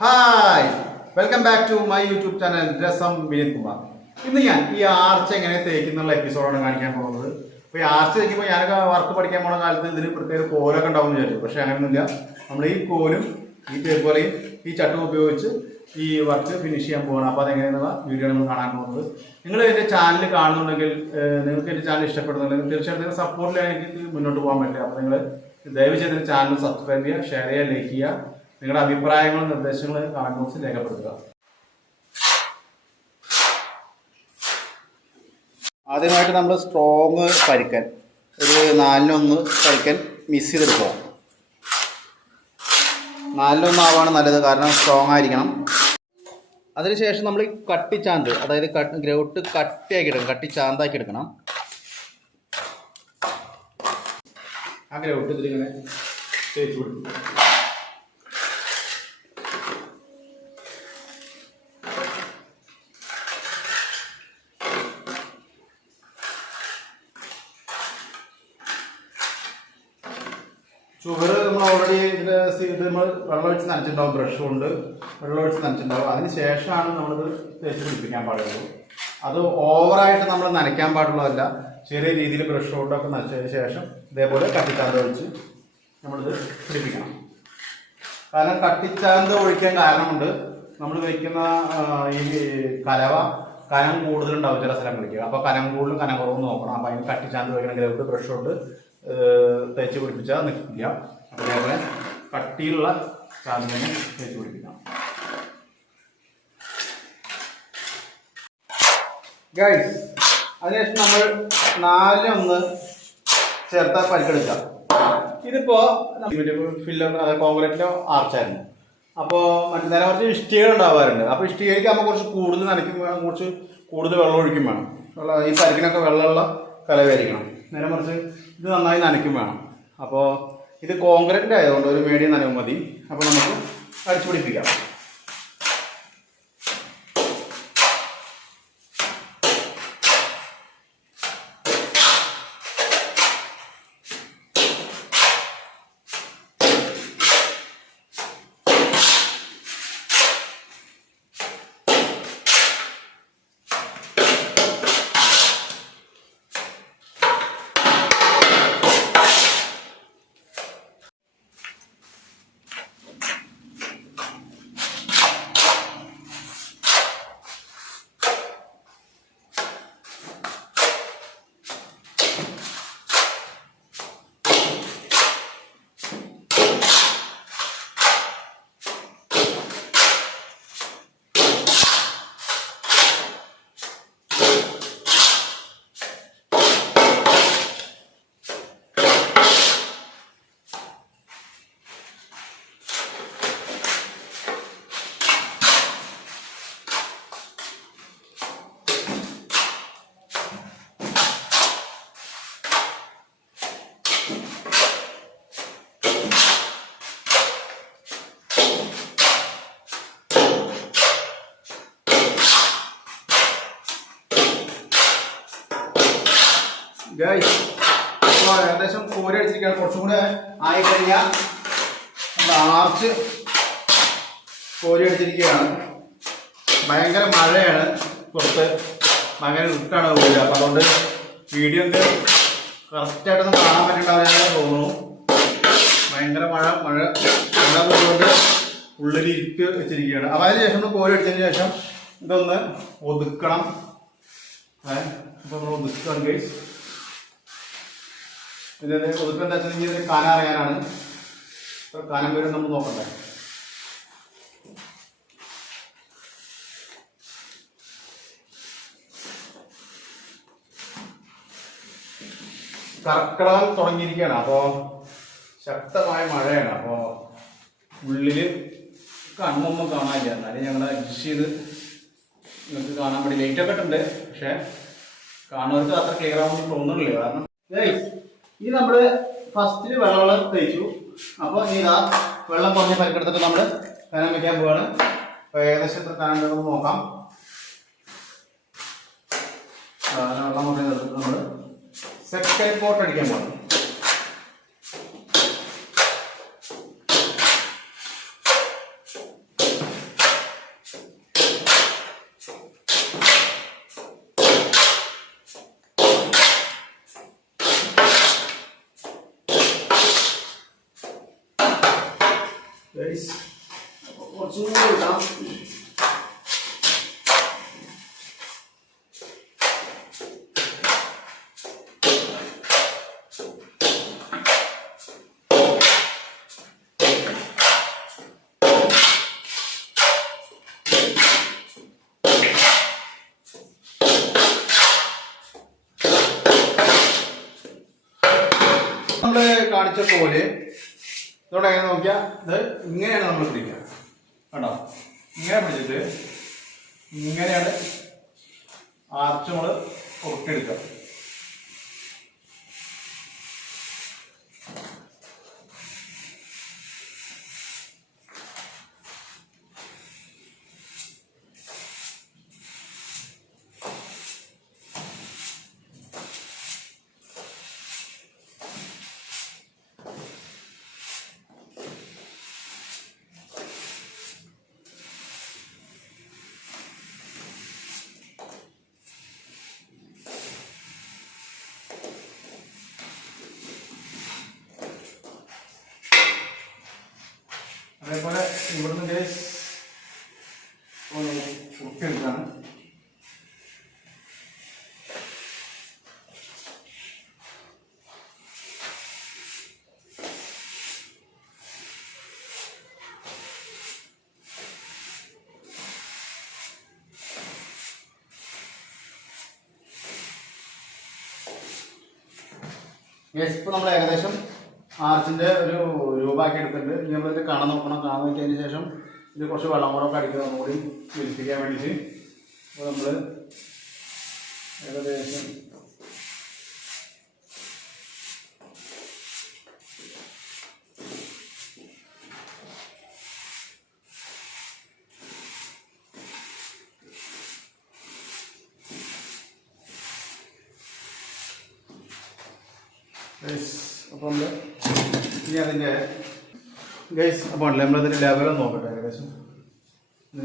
Hi, welcome back to my YouTube channel Rasam Vineeth Kumar. ഇന്ന് ഞാൻ ഈ ആർച്ച് എങ്ങനെ തേക്കുന്നുള്ള എപ്പിസോഡാണ് കാണിക്കാൻ പോകുന്നത്. അപ്പോൾ ഈ ആർച്ച് തേക്കുമ്പോൾ ഞാനൊക്കെ വർക്ക് പഠിക്കാൻ പോകുന്ന കാലത്ത് ഇതിന് പ്രത്യേക കോലൊക്കെ ഉണ്ടാവും എന്ന് വിചാരിച്ചു. പക്ഷേ അങ്ങനെയൊന്നുമില്ല. നമ്മൾ ഈ കോലും ഈ തേപ്പോലെയും ഈ ചട്ടും ഉപയോഗിച്ച് ഈ വർക്ക് ഫിനിഷ് ചെയ്യാൻ പോകണം. അപ്പോൾ അതെങ്ങനെയുള്ള വീഡിയോ നമ്മൾ കാണാൻ പോകുന്നത്. നിങ്ങൾ എൻ്റെ ചാനൽ കാണുന്നുണ്ടെങ്കിൽ, നിങ്ങൾക്ക് എൻ്റെ ചാനൽ ഇഷ്ടപ്പെടുന്നുണ്ടെങ്കിൽ തീർച്ചയായിട്ടും നിങ്ങൾ സപ്പോർട്ടിലാണ് എനിക്ക് മുന്നോട്ട് പോകാൻ പറ്റുക. അപ്പോൾ നിങ്ങൾ ദയവ് ചെയ്ത് ചാനൽ സബ്സ്ക്രൈബ് ചെയ്യുക, ഷെയർ ചെയ്യുക, ലൈക്ക് ചെയ്യുക. നിങ്ങളുടെ അഭിപ്രായങ്ങളും നിർദ്ദേശങ്ങളും കമന്റ് ബോക്സിൽ രേഖപ്പെടുത്തുക. ആദ്യമായിട്ട് നമ്മൾ സ്ട്രോങ് പരിക്കൻ ഒരു 4-1 പരിക്കൻ മിക്സ് ചെയ്തെടുക്കുക. 4-1 ആവാണ് നല്ലത്, കാരണം സ്ട്രോങ് ആയിരിക്കണം. അതിനുശേഷം നമ്മൾ ഈ കട്ടിച്ചാന്ത്, അതായത് ഗ്രൗട്ട് കട്ടിയാക്കി എടുക്കണം, കട്ടിച്ചാന്താക്കി എടുക്കണം. ആ ഗ്രൗട്ട് ഇതിലിങ്ങനെ തേച്ച് കൊടുക്കും. ചുവര് നമ്മൾ ഓൾറെഡി ഇത് നമ്മൾ വെള്ളമൊഴിച്ച് നനച്ചിട്ടുണ്ടാവും, ബ്രഷ് കൊണ്ട് വെള്ളമൊഴിച്ച് നനച്ചിട്ടുണ്ടാവും. അതിന് ശേഷമാണ് നമ്മളിത് തേച്ച് പിടിപ്പിക്കാൻ പാടുള്ളൂ. അത് ഓവറായിട്ട് നമ്മൾ നനയ്ക്കാൻ പാടുള്ളതല്ല. ചെറിയ രീതിയിൽ ബ്രഷ് കൊണ്ടൊക്കെ നനച്ചതിന് ശേഷം ഇതേപോലെ കട്ടിച്ചാന്ത് ഒഴിച്ച് നമ്മളിത് പിടിപ്പിക്കണം. കാരണം കട്ടിച്ചാന്ത് ഒഴിക്കാൻ കാരണമുണ്ട്, നമ്മൾ വയ്ക്കുന്ന ഈ കനം കൂടുതലുണ്ടാവും ചില സ്ഥലങ്ങളിലേക്ക്. അപ്പോൾ കനം കൂടുതലും കനം കുറവും നോക്കണം. അപ്പോൾ അതിന് കട്ടിച്ചാന്ത് വയ്ക്കണമെങ്കിൽ ബ്രഷ് കൊണ്ട് തേച്ച് പിടിപ്പിച്ചാൽ നിൽക്കില്ല. അതേപോലെ കട്ടിയുള്ള ചാന്തിനെ തേച്ച് പിടിപ്പിക്കണം. ഗൈസ്, അതിനുശേഷം നമ്മൾ 4-1 ചേർത്ത പരിക്കെടുക്കാം. ഇതിപ്പോൾ ഫില്ലർ, അതായത് കോൺക്രീറ്റിലോ ആർച്ചായിരുന്നു. അപ്പോൾ മറ്റു നേരെ കുറച്ച് ഇഷ്ടികകൾ ഉണ്ടാവാറുണ്ട്. അപ്പോൾ ഇഷ്ടികയ്ക്ക് നമ്മൾ കുറച്ച് കൂടുതൽ നനയ്ക്കും, കുറച്ച് കൂടുതൽ വെള്ളം ഒഴിക്കും വേണം. ഈ പരിക്കിനൊക്കെ വെള്ളമുള്ള കലവായിരിക്കണം. നേരെ മറിച്ച് ഇത് നന്നായി നനയ്ക്കും വേണം. അപ്പോൾ ഇത് കോൺക്രീറ്റ് ആയതുകൊണ്ട് ഒരു മീഡിയം നനവ് മതി. അപ്പോൾ നമുക്ക് അടിച്ചു പിടിപ്പിക്കാം. ഗൈസ്, ഇപ്പോൾ ഏകദേശം കോരി അടിച്ചിരിക്കുകയാണ്. കുറച്ചും കൂടെ ആയി കഴിഞ്ഞാൽ ആർച്ച് കോരി അടിച്ചിരിക്കുകയാണ്. ഭയങ്കര മഴയാണ് പുറത്ത്, ഭയങ്കര ഇരുട്ടാണ് വീട്. അപ്പം അതുകൊണ്ട് വീഡിയോ ഒക്കെ കറക്റ്റായിട്ടൊന്നും കാണാൻ പറ്റുന്നുണ്ടാവില്ല തോന്നുന്നു. ഭയങ്കര മഴ പോകുന്നത് ഉള്ളിൽ ഇരുട്ട് വെച്ചിരിക്കുകയാണ്. അപ്പോൾ അതിന് ശേഷം കോരി അടിച്ചതിന് ശേഷം ഇതൊന്ന് ഒതുക്കണം. അപ്പോൾ നമ്മൾ ഒതുക്കുകയാണ് ഗൈസ്. ഇതിൻ്റെ ഒതുക്കം എന്താ വെച്ചിട്ടുണ്ടെങ്കിൽ ഇതിന് കനം അറിയാനാണ്. ഇപ്പോൾ കനം വരും നമ്മൾ നോക്കണ്ടേ. കർക്കിടകം തുടങ്ങിയിരിക്കുകയാണ്. അപ്പോൾ ശക്തമായ മഴയാണ്. അപ്പോൾ ഉള്ളിൽ കണ്ണൊന്നും കാണാനില്ല. എന്നാലും ഞങ്ങൾ അഡ്ജസ്റ്റ് ചെയ്ത് നിങ്ങൾക്ക് കാണാൻ വേണ്ടി ലൈറ്റൊക്കെ ഇട്ടുണ്ട്. പക്ഷേ കാണുന്നവർക്ക് അത്ര ക്ലിയർ ആവുമെന്ന് തോന്നുന്നില്ല. കാരണം ഇനി നമ്മൾ ഫസ്റ്റിൽ വെള്ളം തേച്ചു. അപ്പോൾ ഇതാ വെള്ളം കുറഞ്ഞ പരിക്കെടുത്തിട്ട് നമ്മൾ കനം വയ്ക്കാൻ പോവാണ്. അപ്പോൾ ഏകദേശം എത്ര കനം ഉണ്ടെന്ന് നോക്കാം. വെള്ളം കുറഞ്ഞ എടുത്തിട്ട് നമ്മൾ സെക്കൻഡ് കോട്ട് അടിക്കാൻ പോകണം. കുറച്ചും കൂടി ഇടാം. നമ്മള് കാണിച്ച പോലെ ഇതോടെ എങ്ങനെ നോക്കിയാൽ ഇത് ഇങ്ങനെയാണ് നമ്മൾ പിടിക്കുക കേട്ടോ. ഇങ്ങനെ പിടിച്ചിട്ട് ഇങ്ങനെയാണ് ആർച്ച് നമ്മൾ പൊട്ടിയെടുക്കുക. അതേപോലെ ഇവിടുന്ന് പൊട്ടിയെടുക്കാണ്. ഇപ്പൊ നമ്മൾ ഏകദേശം ആർച്ചിന്റെ ഒരു രൂപമാക്കി എടുത്തിട്ടുണ്ട്. ഇനി നമ്മളിത് കാണാൻ നോക്കണം. കാണാൻ നോക്കിയതിന് ശേഷം ഇത് കുറച്ച് വെള്ളം കൂടെ അടിക്കുക ഒന്നുകൂടി വിരിപ്പിക്കാൻ വേണ്ടിയിട്ട്. അപ്പോൾ നമ്മൾ ഏകദേശം അപ്പോൾ നമ്മൾ ഇനി അതിൻ്റെ ഗൈസ് അപ്പോൾ നമ്മളതിൻ്റെ ലെവലൊന്ന് നോക്കട്ടെ. ഏകദേശം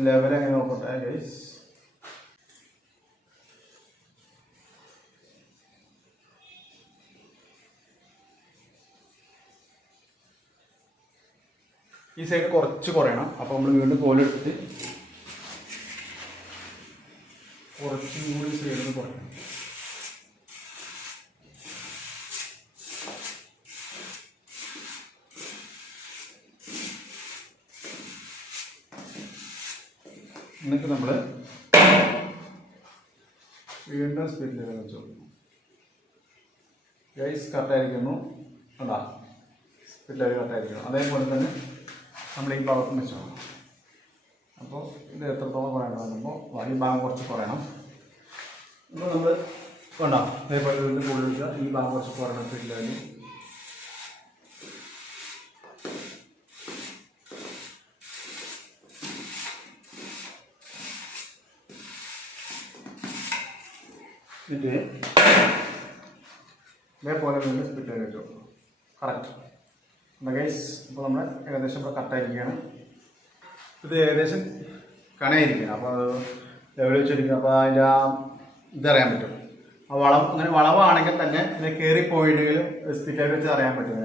ലെവൽ എങ്ങനെ നോക്കട്ടെ ഗൈസ്. ഈ സൈഡ് കുറച്ച് കുറയണം. അപ്പോൾ നമ്മൾ വീണ്ടും കോലെടുത്തിട്ട് കുറച്ചും കൂടി സൈഡിൽ നിന്ന് കുറയണം. എന്നിട്ട് നമ്മൾ വീണ്ടും സ്പീഡിൽ വെച്ചു. ഗൈസ് കറക്റ്റായിരിക്കുന്നു. അതാ സ്പീഡിൽ കറക്റ്റായിരിക്കണം. അതേപോലെ തന്നെ നമ്മൾ ഈ ഭാഗത്തും വെച്ചു. അപ്പോൾ ഇത് എത്രത്തോളം കുറയണം പറയുമ്പോൾ ഈ ഭാഗം കുറച്ച് കുറയണം. അപ്പോൾ നമ്മൾ കൊണ്ടാ അതേപോലെ വീണ്ടും കൂടുതൽ എടുക്കുക. ഈ ഭാഗം കുറച്ച് കുറയണം സ്പീഡിലായി. എന്നിട്ട് ഇതേപോലെ വീണ്ടും സ്പിറ്റ് ചെയ്ത് വെച്ചു. കറക്റ്റ് എന്താ ഗൈസ്. അപ്പോൾ നമ്മൾ ഏകദേശം ഇപ്പോൾ കറക്റ്റായിരിക്കുകയാണ്. ഇത് ഏകദേശം കനയിരിക്കുകയാണ്. അപ്പോൾ അത് ലെവൽ വെച്ചിരിക്കുക. അപ്പോൾ അതിൻ്റെ ആ ഇതറിയാൻ പറ്റും. ആ അങ്ങനെ വളവാണെങ്കിൽ തന്നെ ഇതിനെ കയറിപ്പോയിട്ടെങ്കിലും സ്പിറ്റായിട്ട് വെച്ച് അറിയാൻ പറ്റും.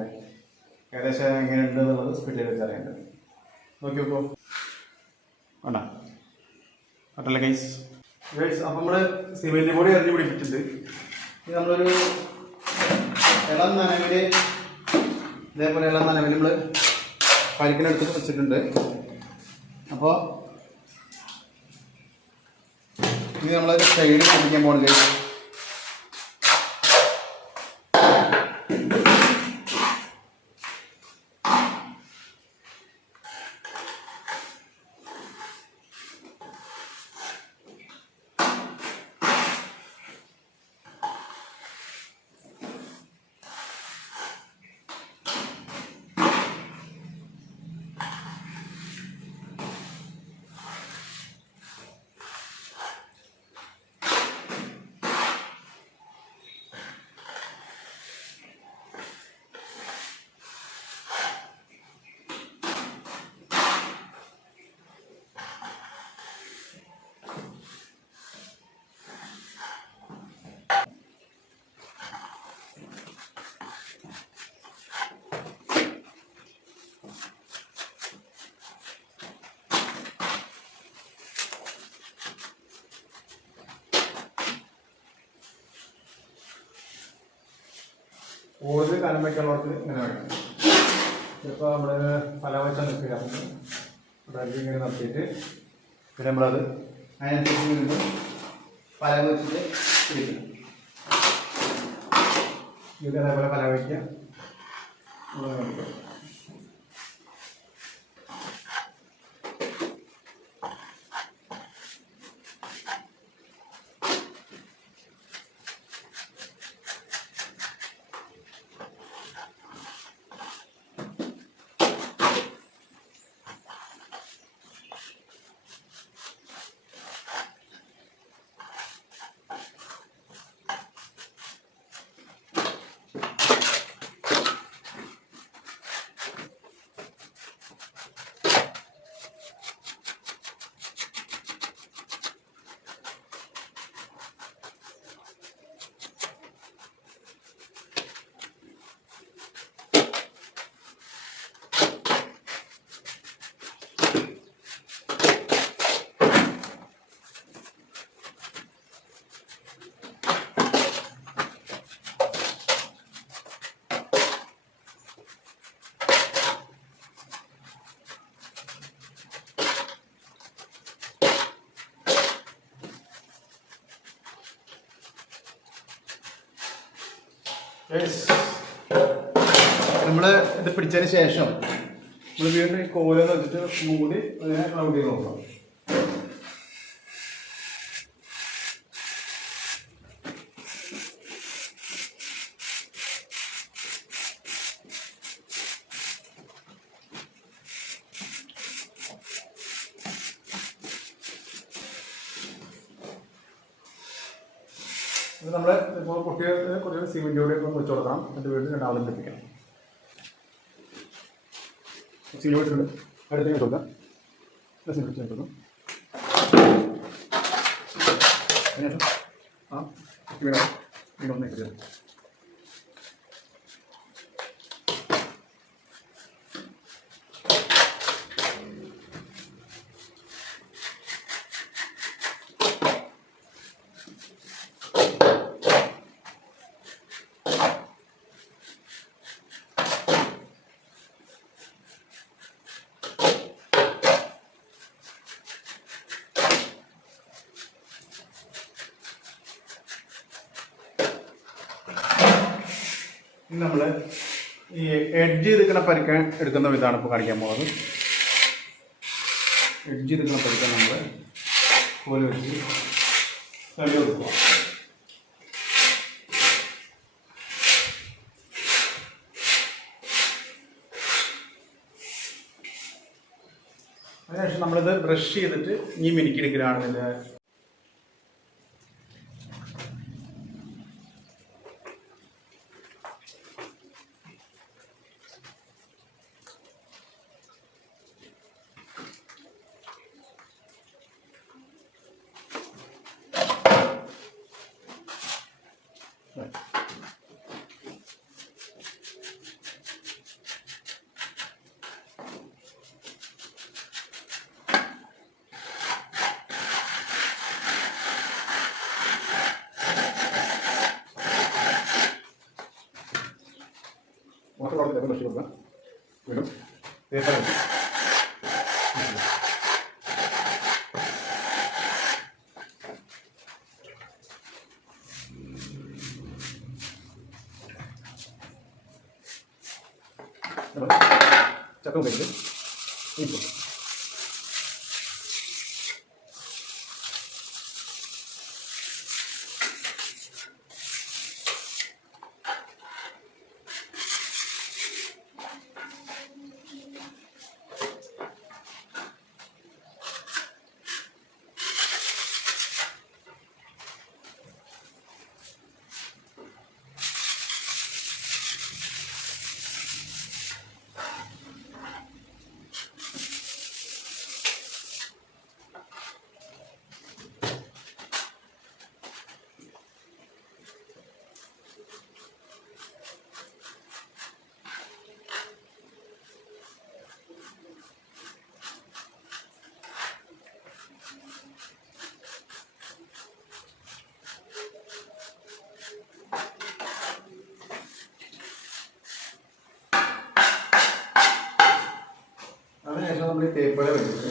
ഏകദേശം എങ്ങനെയുണ്ട് എന്നുള്ളത് സ്പിറ്റായിട്ട് വെച്ച് അറിയാൻ പറ്റും. നോക്കി നോക്കൂ വേണ്ട കറക്റ്റല്ലേ ഗൈസ്. ഗൈസ് അപ്പോൾ നമ്മൾ സിമെൻറ്റ് പൊടി എറിഞ്ഞ് പിടിപ്പിച്ചിട്ടുണ്ട്. ഇത് നമ്മളൊരു ഇളം നനവിൽ ഇതേപോലെ ഇളം നനവിൽ നമ്മൾ പരിക്കിനെടുത്ത് വെച്ചിട്ടുണ്ട്. അപ്പോൾ ഇത് നമ്മളൊരു സൈഡ് പിടിക്കാൻ പോകുന്നത്. കൂടുതൽ കനം വയ്ക്കാനുള്ളവർക്ക് ഇങ്ങനെ വേണം. ചിലപ്പോൾ നമ്മൾ പല വെച്ചാൽ നിൽക്കില്ല. അപ്പം ഇങ്ങനെ നിർത്തിയിട്ട് പിന്നെ നമ്മളത് അതിനനുസരിച്ച് വീണ്ടും പല വെച്ചിട്ട് പിടിക്കണം. ഇത് അതേപോലെ പല വയ്ക്കുക. നമ്മൾ ഇത് പിടിച്ചതിന് ശേഷം നമ്മൾ വീണ്ടും ഈ കോലെന്ന് വെച്ചിട്ട് മൂടി അതിനെ ക്ലൗഡ് ചെയ്ത് നോക്കാം. ഇത് നമ്മൾ ഇപ്പോൾ കുട്ടികൾക്ക് കുറച്ച് സിമെൻറ്റ് കൂടെ ഒന്ന് വെച്ച് കൊടുക്കണം. എന്നിട്ട് വീണ്ടും രണ്ടാമതും പിടിപ്പിക്കണം. സിമെൻറ്റ് വെച്ചിട്ടുണ്ട്. അടുത്തേക്ക് കൊടുക്കാം. സിമെൻറ്റ് വെച്ച് കൊടുക്കും. അതിനുശേഷം വീണ്ടും വീണ്ടും ഒന്ന് വെച്ചത് നമ്മൾ ഈ എഡ്ജ് ചെയ്തിരിക്കുന്ന പരിക്കാൻ എടുക്കുന്ന വിധമാണ് ഇപ്പോൾ കാണിക്കാൻ പോകുന്നത്. എഡ്ജ് ചെയ്തിരിക്കുന്ന പരിക്കാൻ നമ്മൾ കോല് വെച്ച് തള്ളി കൊടുക്കുക. അതിനുശേഷം നമ്മളിത് ബ്രഷ് ചെയ്തിട്ട് ഈ മിനുക്കിയെടുക്കലാണ് ഇതിൻ്റെ ബ്രഷ് കൊടുക്കുക. വീണ്ടും പേപ്പർ ചക്ക ഉപയോഗിച്ച് ഇപ്പോൾ നമ്മൾ ഈ തേപ്പല വെച്ചിട്ട്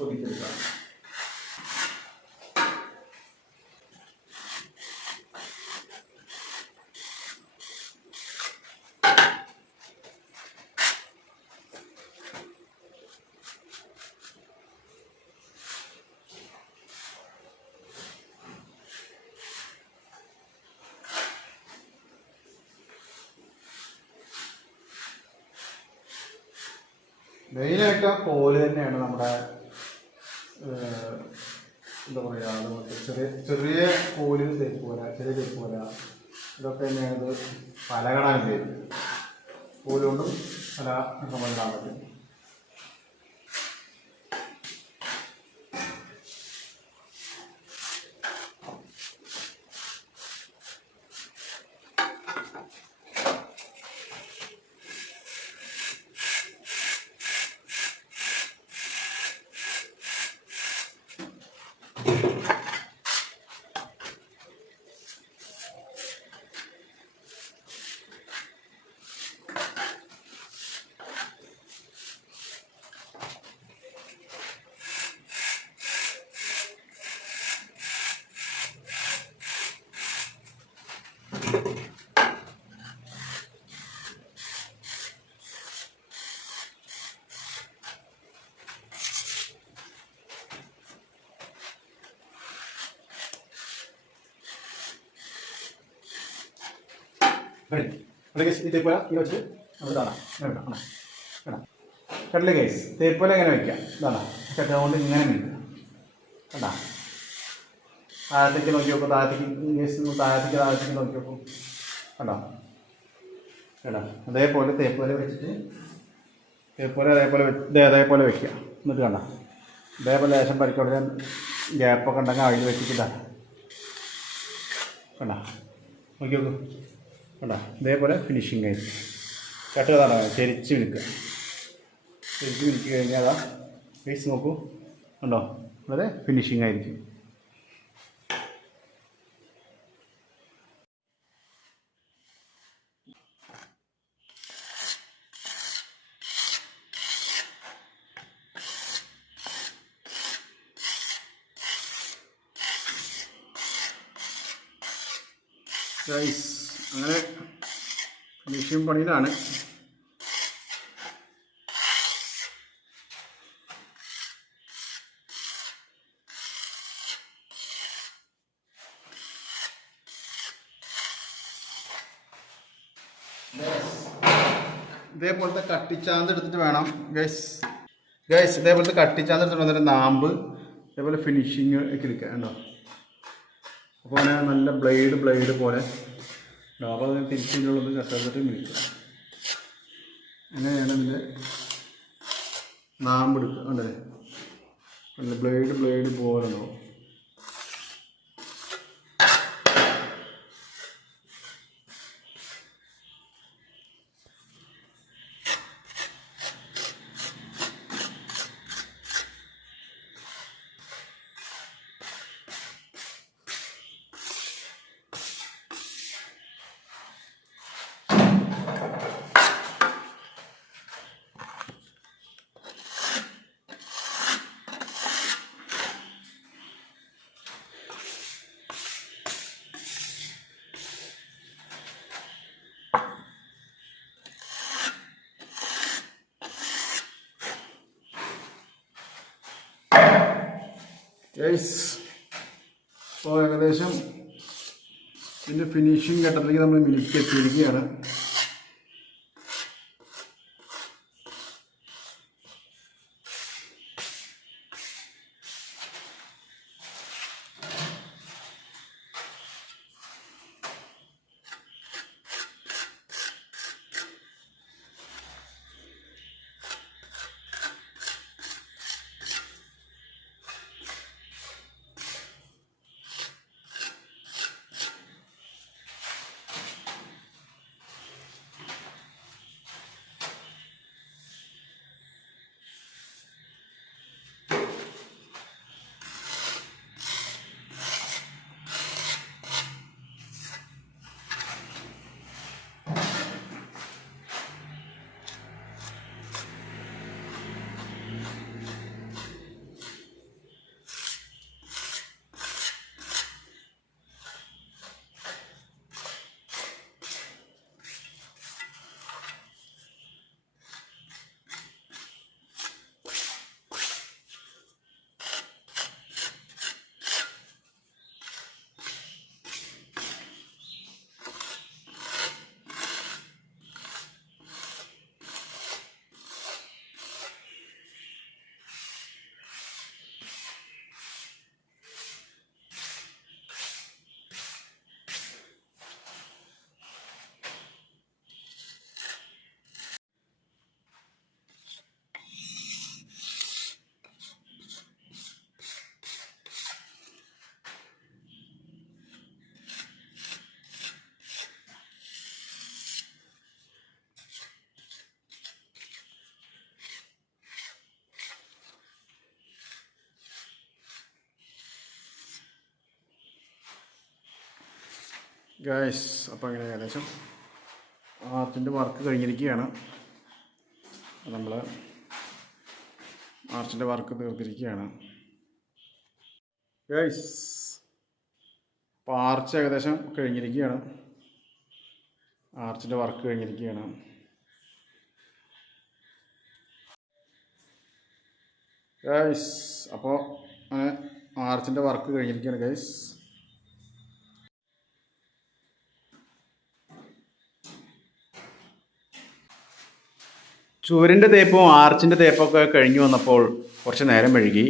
ഒതുക്കിയെടുക്കാം. മെയിനായിട്ട് ആ കോല് തന്നെയാണ് നമ്മുടെ എന്താ പറയുക, നമുക്ക് ചെറിയ ചെറിയ കോല് തേപ്പ് പോല, ചെറിയ തേപ്പ് പോല, ഇതൊക്കെ തന്നെയാണ് ഇത് പലകടാൻ ഉപയോഗിക്കുന്നത്. കോലുകൊണ്ടും പല സംഭവം പറ്റും. തേപ്പല ഈ വെച്ച് നമ്മൾ കാണാം വേണം കടല കേസ് തേപ്പല എങ്ങനെ വയ്ക്കാം. ഇതാണ് ചട്ട കൊണ്ട് ഇങ്ങനെ വയ്ക്കുക. കണ്ടാ താഴത്തേക്ക് നോക്കി നോക്കും, താഴത്തേക്ക് നോക്കി നോക്കും. കണ്ടോ കേട്ടോ. അതേപോലെ തേപ്പല വെച്ചിട്ട് അതേപോലെ വെക്കുക. എന്നിട്ട് കണ്ട അതേപോലെ ലേശം പരിക്കോടെ ഗ്യാപ്പൊക്കെ ഉണ്ടെങ്കിൽ അതിൽ വെച്ചിട്ടാണ്. കണ്ട നോക്കി നോക്കൂ. കണ്ടോ ഇതേപോലെ ഫിനിഷിങ് ആയിരിക്കും. ചട്ടതാണ് ചെരിച്ച് മിനുക്കുക. ചെരിച്ച് മിനുക്കി കഴിഞ്ഞാൽ അതാ ഫേസ് നോക്കൂ. കണ്ടോ വളരെ ഫിനിഷിങ് ആയിരിക്കും. അങ്ങനെ ഫിനിഷിങ് പണിയിലാണ്. ഇതേപോലത്തെ കട്ടിച്ചാന്ത് എടുത്തിട്ട് വേണം ഗൈസ് ഇതേപോലത്തെ കട്ടിച്ചാന്ത് എടുത്തിട്ട് വന്നിട്ട് നാമ്പ് ഇതേപോലെ ഫിനിഷിങ് ഒക്കെ എടുക്കുക. ഉണ്ടോ അപ്പോൾ അങ്ങനെ നല്ല ബ്ലേഡ് പോലെ അപ്പോൾ അതിന് തിരിച്ചുള്ളത് കട്ടെടുത്തിട്ട് മിനിക്കുക. അങ്ങനെയാണ് ഇതിൻ്റെ നാമ്പെടുക്കുക. ഉണ്ടേ നല്ല ബ്ലേഡ് പോലെ ഉണ്ടാവും. അപ്പോൾ ഏകദേശം ഇതിൻ്റെ ഫിനിഷിങ് ഘട്ടത്തിലേക്ക് നമ്മൾ മിനുക്കി എത്തിയിരിക്കുകയാണ്. ഗൈസ് അപ്പോൾ അങ്ങനെ ഏകദേശം ആർച്ചിൻ്റെ വർക്ക് കഴിഞ്ഞിരിക്കുകയാണ്. നമ്മൾ ആർച്ചിൻ്റെ വർക്ക് തീർത്തിരിക്കുകയാണ് ഗൈസ്. അപ്പോൾ ആർച്ച് ഏകദേശം കഴിഞ്ഞിരിക്കുകയാണ്. ആർച്ചിൻ്റെ വർക്ക് കഴിഞ്ഞിരിക്കുകയാണ്. ഗൈസ് അപ്പോൾ അങ്ങനെ ആർച്ചിൻ്റെ വർക്ക് കഴിഞ്ഞിരിക്കുകയാണ് ഗൈസ്. ചുവരിൻ്റെ തേപ്പും ആർച്ചിൻ്റെ തേപ്പൊക്കെ കഴിഞ്ഞു വന്നപ്പോൾ കുറച്ച് നേരം വൈകി.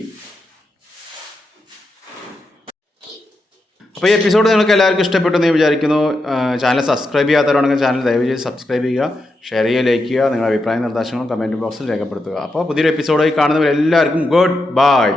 അപ്പോൾ ഈ എപ്പിസോഡ് നിങ്ങൾക്ക് എല്ലാവർക്കും ഇഷ്ടപ്പെട്ടു എന്ന് വിചാരിക്കുന്നു. ചാനൽ സബ്സ്ക്രൈബ് ചെയ്യാത്തവരാണെങ്കിൽ ചാനൽ ദയവ് ചെയ്ത് സബ്സ്ക്രൈബ് ചെയ്യുക, ഷെയർ ചെയ്യുക, ലൈക്ക് ചെയ്യുക, നിങ്ങളുടെ അഭിപ്രായ നിർദ്ദേശങ്ങളും കമൻറ്റ് ബോക്സിൽ രേഖപ്പെടുത്തുക. അപ്പോൾ പുതിയൊരു എപ്പിസോഡായി കാണുന്നവരെല്ലാവർക്കും ഗുഡ് ബൈ.